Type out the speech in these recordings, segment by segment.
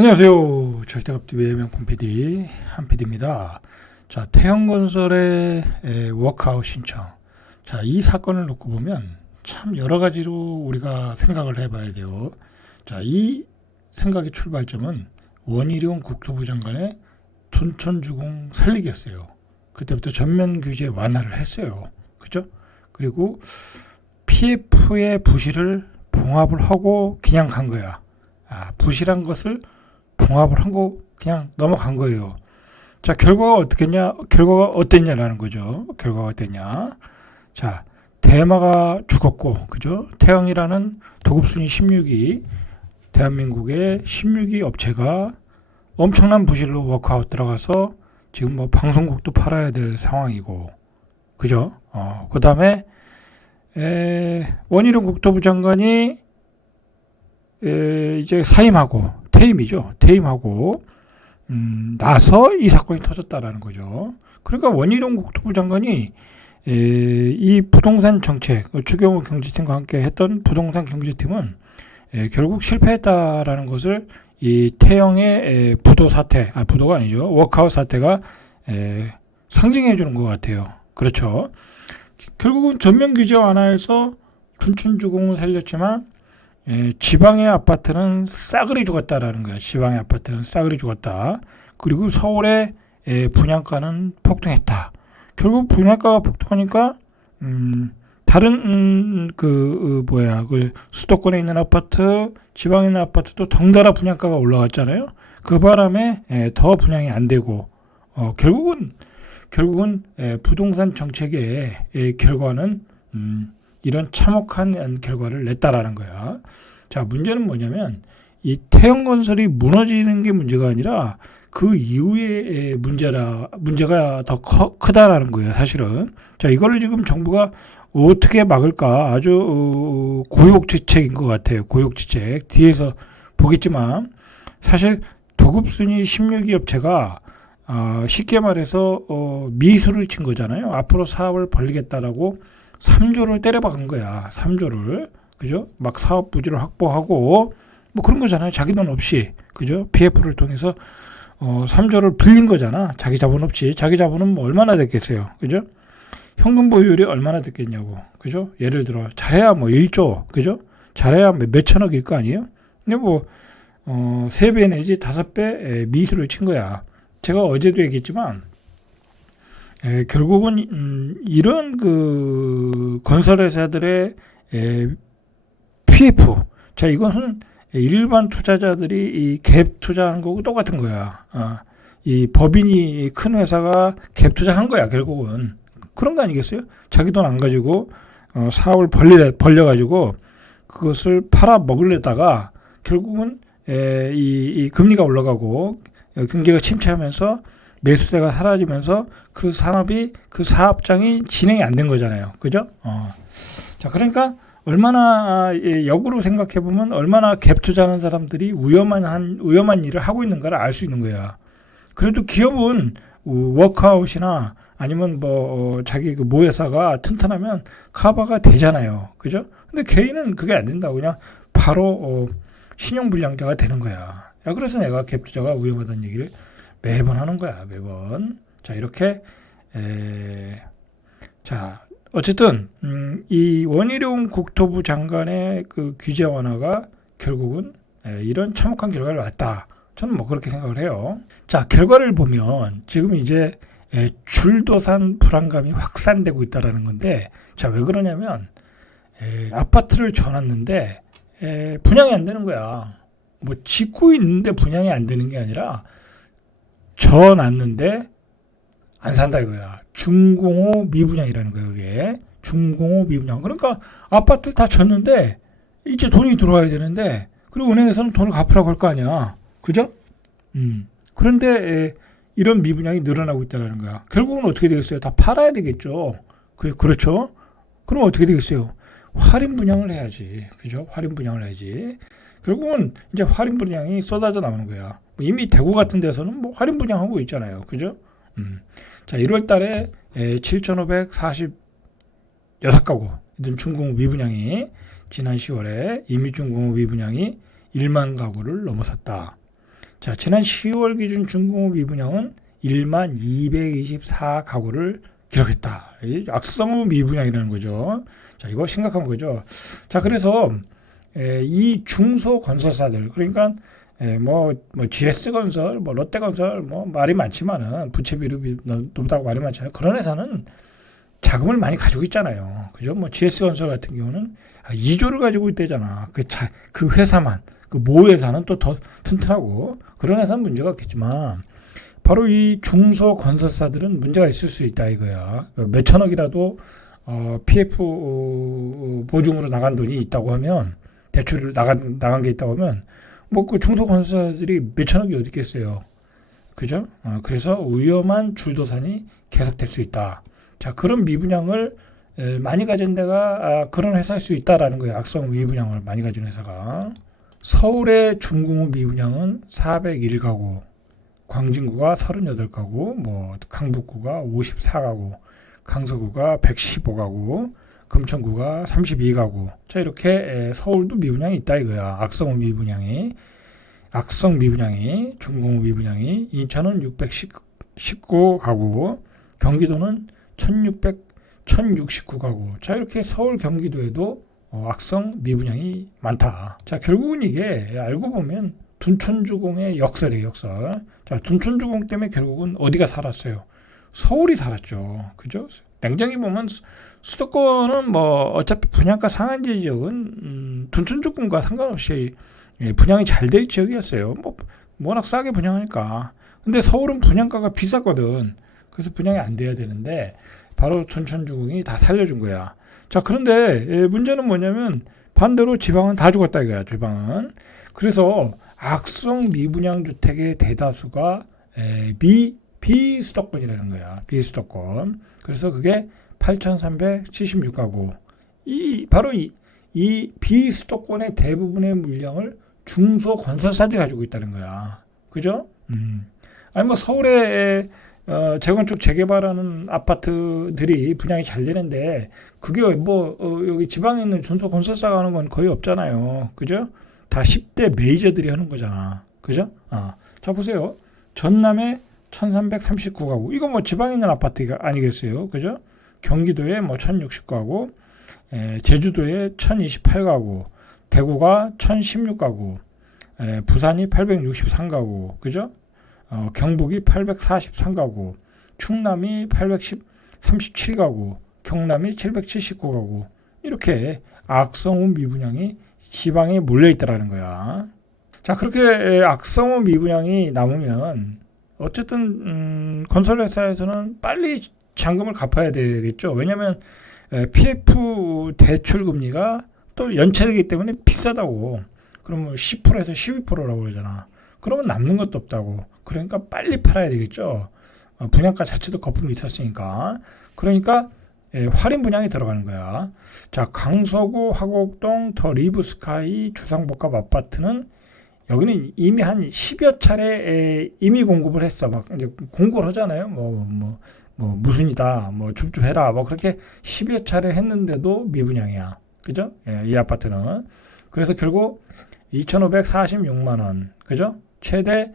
안녕하세요. 절대값TV의 명품 PD 한 PD입니다. 자, 태형건설의 워크아웃 신청. 자, 이 사건을 놓고 보면 참 여러 가지로 우리가 생각을 해봐야 돼요. 자, 이 생각의 출발점은 원희룡 국토부 장관의 둔촌주공 살리기였어요. 그때부터 전면 규제 완화를 했어요. 그죠? 그리고 PF의 부실을 봉합을 하고 그냥 간 거야. 부실한 것을 봉합을 하고 그냥 넘어간 거예요. 자, 결과가 어땠냐라는 거죠. 결과가 어땠냐. 자, 대마가 죽었고, 그죠? 태형이라는 도급순위 16위, 대한민국의 16위 업체가 엄청난 부실로 워크아웃 들어가서 지금 뭐 방송국도 팔아야 될 상황이고, 그죠? 그 다음에, 원희룡 국토부 장관이 이제 퇴임하고 나서 이 사건이 터졌다라는 거죠. 그러니까 원희룡 국토부 장관이 이 부동산 정책, 추경호 경제팀과 함께 했던 부동산 경제팀은 결국 실패했다라는 것을 이 태형의 부도가 아니죠. 워크아웃 사태가 상징해 주는 것 같아요. 그렇죠. 결국은 전면 규제 완화해서 둔촌주공을 살렸지만 지방의 아파트는 싸그리 죽었다라는 거야. 지방의 아파트는 싸그리 죽었다. 그리고 서울의 분양가는 폭등했다. 결국 분양가가 폭등하니까 다른 수도권에 있는 아파트, 지방에 있는 아파트도 덩달아 분양가가 올라갔잖아요. 그 바람에 더 분양이 안 되고 결국은 부동산 정책의 결과는 이런 참혹한 결과를 냈다라는 거야. 자, 문제는 뭐냐면 이 태형건설이 무너지는 게 문제가 아니라 그 이후에 문제가 더 크다라는 거예요, 사실은. 자, 이거를 지금 정부가 어떻게 막을까 아주 고육지책인 것 같아요. 고육지책. 뒤에서 보겠지만 사실 도급순위 16위 업체가 쉽게 말해서 미수를 친 거잖아요. 앞으로 사업을 벌리겠다라고 3조를 때려박은 거야. 3조를. 그죠? 막 사업 부지를 확보하고 뭐 그런 거잖아요. 자기 돈 없이. 그죠? PF를 통해서 3조를 빌린 거잖아. 자기 자본 없이. 자기 자본은 뭐 얼마나 됐겠어요. 그죠? 현금 보유율이 얼마나 됐겠냐고. 그죠? 예를 들어 잘해야 뭐 1조. 그죠? 잘해야 몇천억일 거 아니에요? 근데 뭐 3배 내지 5배 미수를 친 거야. 제가 어제도 얘기했지만 결국은 이런 건설회사들의 PF, 자, 이것은 일반 투자자들이 이 갭 투자하는 거고 똑같은 거야. 이 법인이 큰 회사가 갭 투자한 거야, 결국은. 그런 거 아니겠어요? 자기 돈 안 가지고 사업을 벌려가지고 그것을 팔아 먹으려다가 결국은 이 금리가 올라가고 경제가 침체하면서 매수세가 사라지면서 그 사업장이 진행이 안 된 거잖아요. 그죠? 자, 그러니까 얼마나 역으로 생각해 보면 얼마나 갭 투자하는 사람들이 위험한 일을 하고 있는가를 알 수 있는 거야. 그래도 기업은 워크아웃이나 아니면 자기 모회사가 튼튼하면 커버가 되잖아요. 그죠? 근데 개인은 그게 안 된다고 그냥 바로 신용불량자가 되는 거야. 그래서 내가 갭 투자가 위험하다는 얘기를 매번 하는 거야, 매번. 자, 이렇게, 자, 어쨌든, 이 원희룡 국토부 장관의 그 규제 완화가 결국은 이런 참혹한 결과를 낳았다. 저는 뭐 그렇게 생각을 해요. 자, 결과를 보면 지금 이제 줄도산 불안감이 확산되고 있다라는 건데, 자, 왜 그러냐면, 아파트를 줘놨는데, 분양이 안 되는 거야. 뭐, 짓고 있는데 분양이 안 되는 게 아니라, 져놨는데 안 산다 이거야. 중공업 미분양이라는 거예요. 이게 중공업 미분양. 그러니까 아파트 다 졌는데 이제 돈이 들어와야 되는데 그리고 은행에서는 돈을 갚으라고 할 거 아니야. 그죠? 그런데 이런 미분양이 늘어나고 있다는 거야. 결국은 어떻게 되겠어요? 다 팔아야 되겠죠. 그렇죠? 그럼 어떻게 되겠어요? 할인 분양을 해야지. 그죠? 할인 분양을 해야지. 결국은 이제 할인 분양이 쏟아져 나오는 거야. 이미 대구 같은 데서는 뭐 할인 분양하고 있잖아요. 그죠? 자, 1월 달에 7,546가구 중공업 미분양이 지난 10월에 임의중공업 미분양이 1만 가구를 넘어섰다. 자, 지난 10월 기준 중공업 미분양은 1만 224가구를 기록했다. 악성후 미분양이라는 거죠. 자, 이거 심각한 거죠. 자, 그래서 이 중소건설사들, 그러니까 뭐 GS건설, 뭐 롯데건설, 뭐 말이 많지만은 부채 비율이 높다고 말이 많잖아요. 그런 회사는 자금을 많이 가지고 있잖아요. 그죠? 뭐 GS건설 같은 경우는 2조를 가지고 있대잖아. 그 회사만, 그 모 회사는 또 더 튼튼하고 그런 회사는 문제가 없겠지만 바로 이 중소건설사들은 문제가 있을 수 있다 이거야. 몇천억이라도 PF 보증으로 나간 돈이 있다고 하면, 대출 나간 게 있다고 하면 뭐 그 중소건설사들이 몇천억이 어디 있겠어요. 그죠? 그래서 위험한 줄도산이 계속될 수 있다. 자, 그런 미분양을 많이 가진 데가 그런 회사일 수 있다라는 거예요. 악성 미분양을 많이 가진 회사가. 서울의 중공업 미분양은 401가구, 광진구가 38가구, 뭐 강북구가 54가구, 강서구가 115가구, 금천구가 32가구. 자, 이렇게 서울도 미분양이 있다 이거야. 악성 미분양이 중공업 미분양이. 인천은 619가구, 경기도는 1069가구. 자, 이렇게 서울 경기도에도 악성 미분양이 많다. 자, 결국은 이게 알고 보면 둔촌주공의 역설이에요, 역설. 자, 둔촌주공 때문에 결국은 어디가 살았어요? 서울이 살았죠. 그죠? 냉정히 보면 수도권은 뭐 어차피 분양가 상한제 지역은 둔촌주공과 상관없이 분양이 잘 될 지역이었어요. 뭐 워낙 싸게 분양하니까. 근데 서울은 분양가가 비쌌거든. 그래서 분양이 안 돼야 되는데 바로 둔촌주공이 다 살려준 거야. 자, 그런데 문제는 뭐냐면 반대로 지방은 다 죽었다 이거야. 지방은. 그래서 악성 미분양 주택의 대다수가 비수도권이라는 거야. 비수도권. 그래서 그게 8,376가구. 바로 이 비수도권의 대부분의 물량을 중소건설사들이 가지고 있다는 거야. 그죠? 아니 뭐 서울에 재건축 재개발하는 아파트들이 분양이 잘 되는데 그게 뭐 여기 지방에 있는 중소건설사가 하는 건 거의 없잖아요. 그죠? 다 10대 메이저들이 하는 거잖아. 그죠? 자, 보세요. 전남에 1339가구. 이거 뭐 지방에 있는 아파트가 아니겠어요. 그죠? 경기도에 뭐 1060가구, 제주도에 1028가구, 대구가 1016가구, 부산이 863가구. 그죠? 경북이 843가구, 충남이 837가구, 경남이 779가구. 이렇게 악성후 미분양이 지방에 몰려있다라는 거야. 자, 그렇게 악성후 미분양이 남으면 어쨌든 건설회사에서는 빨리 잔금을 갚아야 되겠죠. 왜냐하면 PF 대출 금리가 또 연체되기 때문에 비싸다고. 그러면 10%에서 12%라고 그러잖아. 그러면 남는 것도 없다고. 그러니까 빨리 팔아야 되겠죠. 분양가 자체도 거품이 있었으니까. 그러니까 할인 분양이 들어가는 거야. 자, 강서구 화곡동 더 리브스카이 주상복합 아파트는 여기는 이미 한 10여 차례 임의 공급을 했어. 막 이제 공고를 하잖아요. 뭐 무슨이다. 뭐 줍줍해라. 뭐 그렇게 10여 차례 했는데도 미분양이야. 그죠? 이 아파트는. 그래서 결국 2,546만 원. 그죠? 최대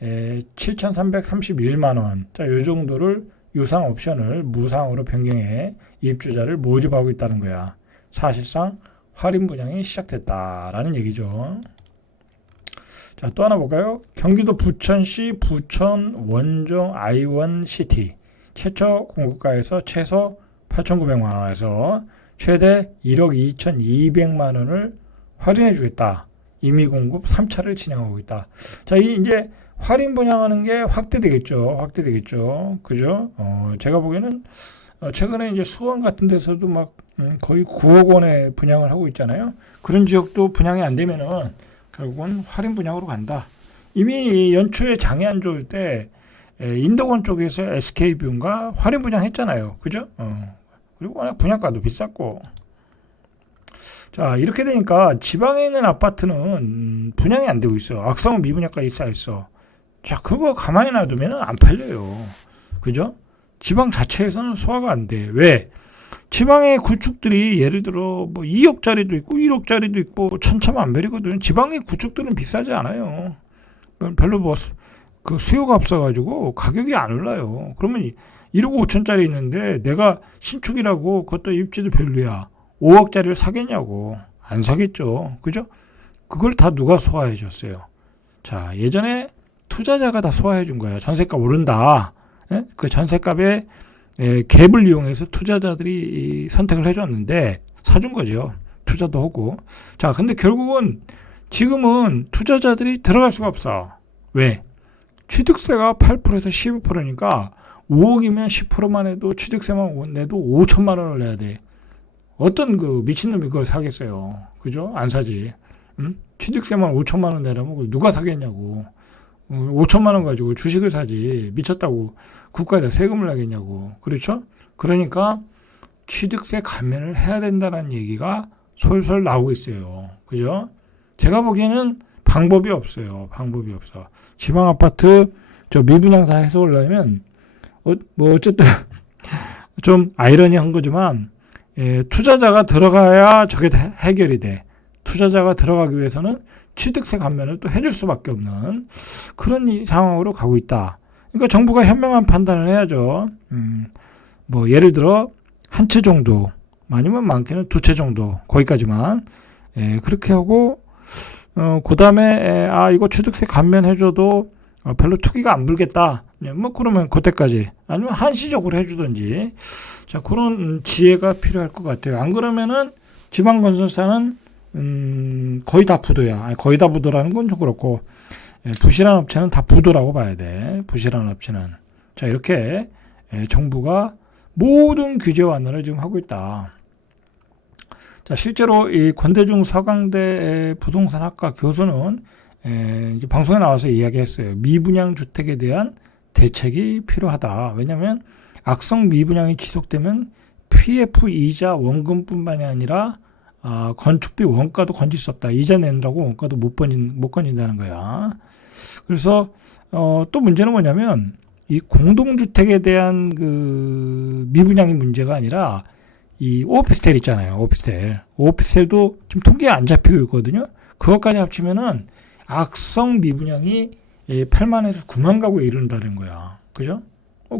7,331만 원. 자, 요 정도를 유상 옵션을 무상으로 변경해 입주자를 모집하고 있다는 거야. 사실상 할인 분양이 시작됐다라는 얘기죠. 자, 또 하나 볼까요? 경기도 부천시 부천 원종 아이원시티 최초 공급가에서 최소 8,900만 원에서 최대 1억 2,200만 원을 할인해 주겠다. 임의 공급 3차를 진행하고 있다. 자, 이제 할인 분양하는 게 확대되겠죠. 그죠? 제가 보기에는 최근에 이제 수원 같은 데서도 막 거의 9억 원에 분양을 하고 있잖아요. 그런 지역도 분양이 안 되면은 결국은 할인 분양으로 간다. 이미 연초에 장이 안 좋을 때 인덕원 쪽에서 SK뷰인가 할인 분양했잖아요. 그죠? 그리고 워낙 분양가도 비쌌고. 자, 이렇게 되니까 지방에 있는 아파트는 분양이 안 되고 있어. 악성 미분양까지 쌓였어. 자, 그거 가만히 놔두면 안 팔려요. 그죠? 지방 자체에서는 소화가 안 돼. 왜? 지방의 구축들이 예를 들어 뭐 2억짜리도 있고 1억짜리도 있고 천차만별이거든요. 지방의 구축들은 비싸지 않아요. 별로 뭐 그 수요가 없어가지고 가격이 안 올라요. 그러면 1억 5천짜리 있는데 내가 신축이라고 그것도 입지도 별로야. 5억짜리를 사겠냐고. 안 사겠죠. 그죠? 그걸 다 누가 소화해 줬어요. 자, 예전에 투자자가 다 소화해 준 거야. 전세값 오른다. 예? 그 전세값에 갭을 이용해서 투자자들이 선택을 해줬는데 사준 거죠. 투자도 하고. 자, 근데 결국은 지금은 투자자들이 들어갈 수가 없어. 왜? 취득세가 8%에서 12%니까 5억이면 10%만 해도 취득세만 내도 5천만 원을 내야 돼. 어떤 그 미친놈이 그걸 사겠어요. 그죠? 안 사지. 응? 취득세만 5천만 원 내라면 그걸 누가 사겠냐고. 5천만 원 가지고 주식을 사지. 미쳤다고 국가에다 세금을 내겠냐고. 그렇죠? 그러니까 취득세 감면을 해야 된다는 얘기가 솔솔 나오고 있어요. 그죠? 제가 보기에는 방법이 없어요. 방법이 없어. 지방 아파트 저 미분양사 해소하려면 뭐 어쨌든 좀 아이러니한 거지만 투자자가 들어가야 저게 해결이 돼. 투자자가 들어가기 위해서는 취득세 감면을 또 해줄 수밖에 없는 그런 상황으로 가고 있다. 그러니까 정부가 현명한 판단을 해야죠. 뭐 예를 들어 한 채 정도, 아니면 많게는 두 채 정도, 거기까지만 그렇게 하고 그 다음에 이거 취득세 감면해줘도 별로 투기가 안 불겠다. 뭐 그러면 그때까지, 아니면 한시적으로 해주든지. 자, 그런 지혜가 필요할 것 같아요. 안 그러면은 지방건설사는 거의 다 부도야. 거의 다 부도라는 건 좀 그렇고, 부실한 업체는 다 부도라고 봐야 돼. 부실한 업체는. 자, 이렇게 정부가 모든 규제 완화를 지금 하고 있다. 자, 실제로 이 권대중 서강대 부동산학과 교수는 이제 방송에 나와서 이야기했어요. 미분양 주택에 대한 대책이 필요하다. 왜냐하면 악성 미분양이 지속되면 PF 이자 원금뿐만이 아니라 건축비 원가도 건질 수 없다. 이자 내느라고 원가도 못 건진다는 거야. 그래서 또 문제는 뭐냐면 이 공동주택에 대한 그 미분양이 문제가 아니라 이 오피스텔 있잖아요. 오피스텔도 지금 통계에 안 잡히고 있거든요. 그것까지 합치면은 악성 미분양이 8만에서 9만 가구에 이른다는 거야. 그죠?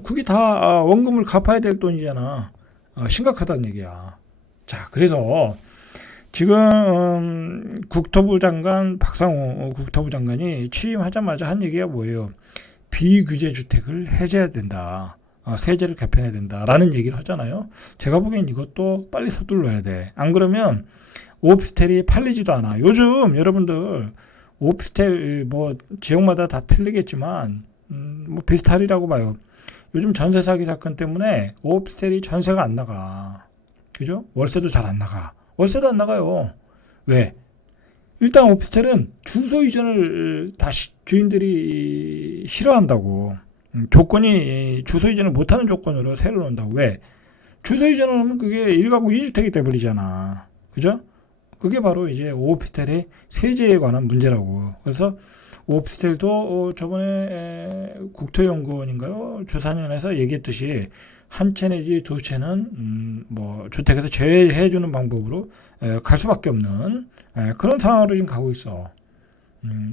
그게 다 원금을 갚아야 될 돈이잖아. 심각하다는 얘기야. 자, 그래서 지금 국토부 장관 박상호 국토부 장관이 취임하자마자 한 얘기가 뭐예요? 비규제 주택을 해제해야 된다. 세제를 개편해야 된다라는 얘기를 하잖아요. 제가 보기엔 이것도 빨리 서둘러야 돼. 안 그러면 오피스텔이 팔리지도 않아. 요즘 여러분들 오피스텔 뭐 지역마다 다 틀리겠지만 뭐 비슷하리라고 봐요. 요즘 전세 사기 사건 때문에 오피스텔이 전세가 안 나가. 그죠? 월세도 잘 안 나가. 월세도 안 나가요. 왜? 일단 오피스텔은 주소 이전을 다시 주인들이 싫어한다고. 조건이 주소 이전을 못하는 조건으로 세를 놓는다고. 왜? 주소 이전을 하면 그게 1가구 2주택이 돼버리잖아. 그죠? 그게 바로 이제 오피스텔의 세제에 관한 문제라고. 그래서 오피스텔도 저번에 국토연구원인가요? 주사년에서 얘기했듯이 한 채 내지 두 채는 뭐 주택에서 제외해주는 방법으로 갈 수밖에 없는 그런 상황으로 지금 가고 있어.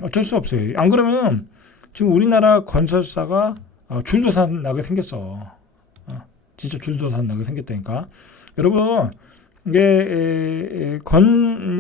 어쩔 수 없어요. 안 그러면 지금 우리나라 건설사가 줄도산 나게 생겼어. 진짜 줄도산 나게 생겼다니까. 여러분, 이게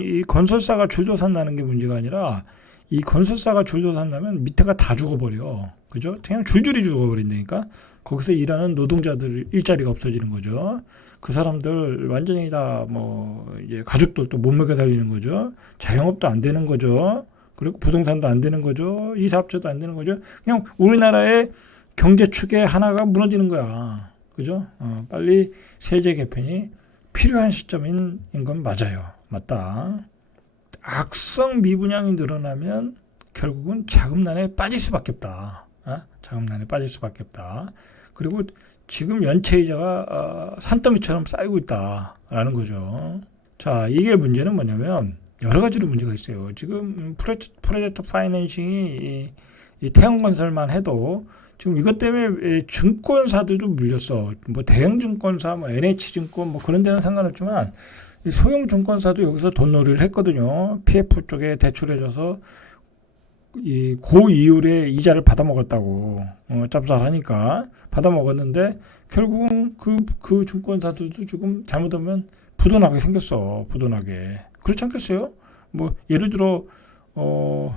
이 건설사가 줄도산 나는 게 문제가 아니라 이 건설사가 줄도산 나면 밑에가 다 죽어버려. 그죠? 그냥 줄줄이 죽어버린다니까. 거기서 일하는 노동자들 일자리가 없어지는 거죠. 그 사람들 완전히 다 뭐 이제 가족들도 못 먹여 살리는 거죠. 자영업도 안 되는 거죠. 그리고 부동산도 안 되는 거죠. 이사업자도 안 되는 거죠. 그냥 우리나라의 경제 축의 하나가 무너지는 거야. 그죠? 빨리 세제 개편이 필요한 시점인 건 맞아요. 맞다. 악성 미분양이 늘어나면 결국은 자금난에 빠질 수밖에 없다. 자금난에 빠질 수밖에 없다. 그리고 지금 연체이자가 산더미처럼 쌓이고 있다라는 거죠. 자, 이게 문제는 뭐냐면 여러 가지로 문제가 있어요. 지금 프로젝트 파이낸싱이 이 태양건설만 해도 지금 이것 때문에 증권사들도 물렸어. 뭐 대형증권사, 뭐 NH증권 뭐 그런 데는 상관없지만 소형증권사도 여기서 돈놀이를 했거든요. PF 쪽에 대출해줘서 이 고이율의 이자를 받아먹었다고 짭짤하니까 받아먹었는데 결국은 그 증권사들도 지금 잘못하면 부도나게 생겼어. 부도나게. 그렇지 않겠어요? 뭐 예를 들어 뭐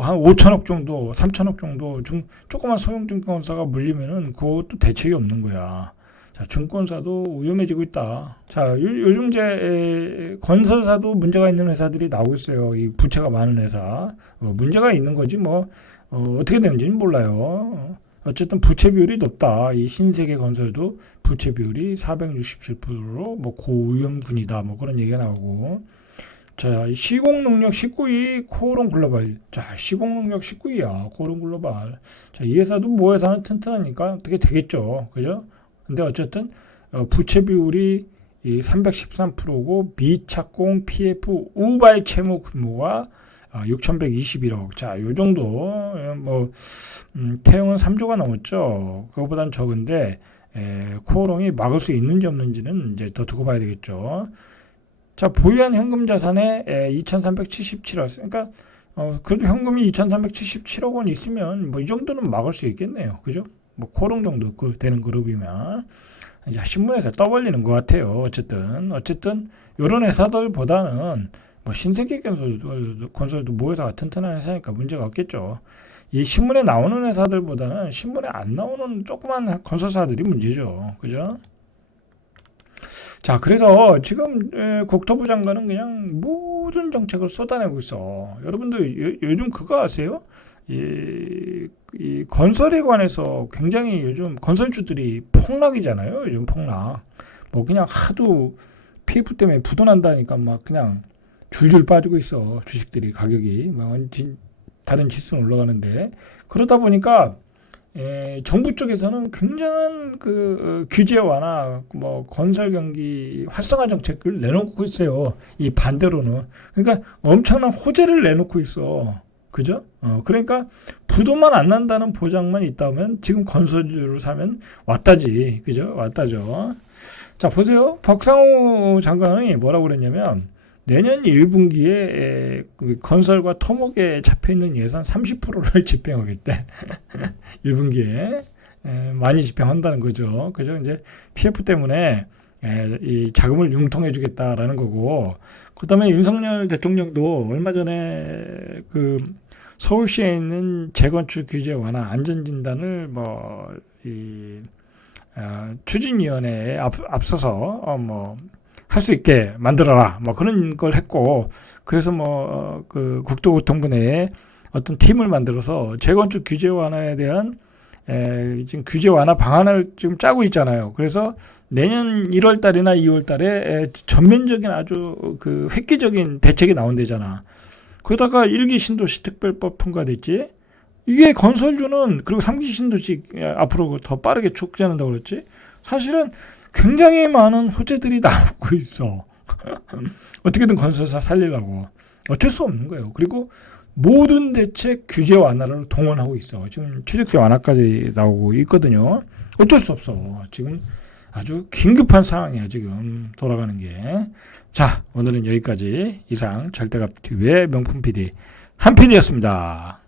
한 5천억 정도, 3천억 정도 조그만 소형 증권사가 물리면은 그것도 대책이 없는 거야. 자, 증권사도 위험해지고 있다. 자, 요즘 이제 건설사도 문제가 있는 회사들이 나오고 있어요. 이 부채가 많은 회사. 문제가 있는 거지 뭐 어떻게 되는지는 몰라요. 어쨌든 부채 비율이 높다. 이 신세계 건설도 부채 비율이 467%로 뭐 고위험군이다. 뭐 그런 얘기가 나오고. 자, 시공능력 19위 코오롱 글로벌. 자, 시공능력 19위야. 코오롱 글로벌. 자, 이 회사도 모 회사는 튼튼하니까 어떻게 되겠죠. 그죠? 근데 어쨌든 부채 비율이 313%고 미착공 PF 우발 채무 규모가 6,121억. 자, 요 정도 뭐 태형은 3조가 넘었죠. 그거보다는 적은데 코오롱이 막을 수 있는지 없는지는 이제 더 두고 봐야 되겠죠. 자, 보유한 현금 자산에 2,377억. 그러니까 그래도 현금이 2,377억 원 있으면 뭐 이 정도는 막을 수 있겠네요. 그죠? 뭐 코오롱 정도 되는 그룹이면 이제 신문에서 떠벌리는 것 같아요. 어쨌든 이런 회사들보다는 뭐 신세계 건설도 모회사가 튼튼한 회사니까 문제가 없겠죠. 이 신문에 나오는 회사들보다는 신문에 안 나오는 조그만 건설사들이 문제죠. 그죠? 자, 그래서 지금 국토부 장관은 그냥 모든 정책을 쏟아내고 있어. 여러분들 요즘 그거 아세요? 이 건설에 관해서 굉장히 요즘 건설주들이 폭락이잖아요. 요즘 폭락. 뭐 그냥 하도 PF 때문에 부도난다니까 막 그냥 줄줄 빠지고 있어. 주식들이 가격이 막 다른 지수는 올라가는데 그러다 보니까 정부 쪽에서는 굉장한 그 규제 완화, 뭐 건설 경기 활성화 정책을 내놓고 있어요. 이 반대로는 그러니까 엄청난 호재를 내놓고 있어. 그죠? 그러니까 부도만 안 난다는 보장만 있다면 지금 건설주를 사면 왔다지. 그죠? 왔다죠. 자, 보세요. 박상우 장관이 뭐라고 그랬냐면 내년 1분기에 건설과 토목에 잡혀있는 예산 30%를 집행하겠대. 1분기에. 많이 집행한다는 거죠. 그죠? 이제 PF 때문에 이 자금을 융통해 주겠다라는 거고, 그 다음에 윤석열 대통령도 얼마 전에 그 서울시에 있는 재건축 규제 완화 안전진단을 추진위원회에 앞서서 뭐 할 수 있게 만들어라 뭐 그런 걸 했고, 그래서 그 국토교통부 내에 어떤 팀을 만들어서 재건축 규제 완화에 대한 지금 규제 완화 방안을 지금 짜고 있잖아요. 그래서 내년 1월 달이나 2월 달에 전면적인 아주 그 획기적인 대책이 나온대잖아. 그러다가 1기 신도시 특별법 통과됐지. 이게 건설주는 그리고 3기 신도시 앞으로 더 빠르게 촉진한다고 그랬지. 사실은 굉장히 많은 호재들이 나오고 있어. 어떻게든 건설사 살리려고. 어쩔 수 없는 거예요. 그리고 모든 대책 규제 완화를 동원하고 있어. 지금 취득세 완화까지 나오고 있거든요. 어쩔 수 없어. 지금 아주 긴급한 상황이야. 지금 돌아가는 게. 자, 오늘은 여기까지. 이상 절대값TV의 명품 PD 한 PD였습니다.